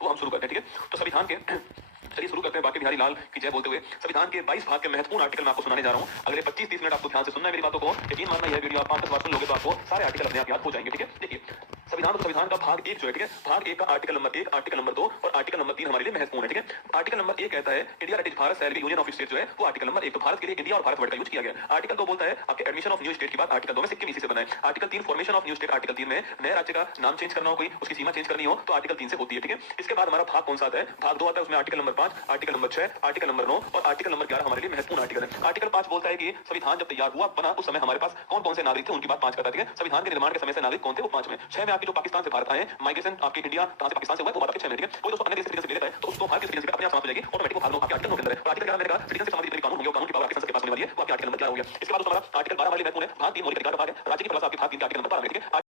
वो हम शुरू करते हैं, ठीक है। तो संविधान के चलिए शुरू करते हैं बाकी बिहारी लाल की जय बोलते हुए। संविधान के 22 भाग के महत्वपूर्ण आर्टिकल मैं आपको सुनाने जा रहा हूं। अगले 25-30 मिनट आपको ध्यान से सुनना है मेरी बातों को। यकीन मानना यह वीडियो आप 5-10 बार सुन लोगे तो आपको सारे आर्टिकल अपने आप याद हो जाएंगे, ठीक है। देखिए संविधान का भाग 1 जो है, ठीक है, भाग 1 का आर्टिकल नंबर 1, आर्टिकल नंबर 2 और आर्टिकल नंबर 3 हमारे लिए महत्वपूर्ण है, ठीक है। आर्टिकल नंबर 1 कहता है India that is Bharat shall be union of state जो है वो आर्टिकल नंबर 1। तो भारत के लिए इंडिया और भारत वर्ड का यूज किया गया। आर्टिकल 2 बोलता है आपके एडमिशन ऑफ न्यू स्टेट की बात। आर्टिकल 2 में सिक्किम इसी से बना है। Article 3 formation of new state. Article 3 में नए राज्य का नाम चेंज करना हो, कोई उसकी सीमा चेंज करनी हो तो आर्टिकल 3 से होती है, ठीक है। इसके बाद हमारा भाग कौन सा आता है? भाग 2 आता है, उसमें article number 5, article number 6, article number 9 और आर्टिकल नंबर 11 हमारे लिए महत्वपूर्ण आर्टिकल है। आर्टिकल 5 बोलता है कि संविधान जब तैयार हुआ बना उस समय हमारे पास कौन कौन से नागरिक थे उनकी बात 5 करता है, ठीक है। संविधान के निर्माण के समय से नागरिक कौन थे वो 5 में। 6 में आपके जो पाकिस्तान से भारत आए, माइग्रेशन आपके इंडिया कहां से पाकिस्तान से हुआ, वो बात आपके 6 में, ठीक है। कोई दोस्तों अन्य देश से सिटीजनशिप ले लेता है तो उसको भारत की सिटीजनशिप अपने आप समाप्त हो जाएगी, ऑटोमेटिक वो भाग 2 आपके आर्टिकल 9 के अंदर है। और आर्टिकल 11 में कहा सिटीजनशिप संबंधी जितने भी कानून होंगे वो कानून की पावर आपके संसद के पास होने वाली है, वो आपके आर्टिकल नंबर 11 हो गया। इसके बाद हमारा आर्टिकल 12 हमारे लिए महत्वपूर्ण है। भाग 3 मौलिक अधिकार का भाग है। राज्य की प्रजा आपके भाग 3 के आर्टिकल नंबर 12 में, ठीक है।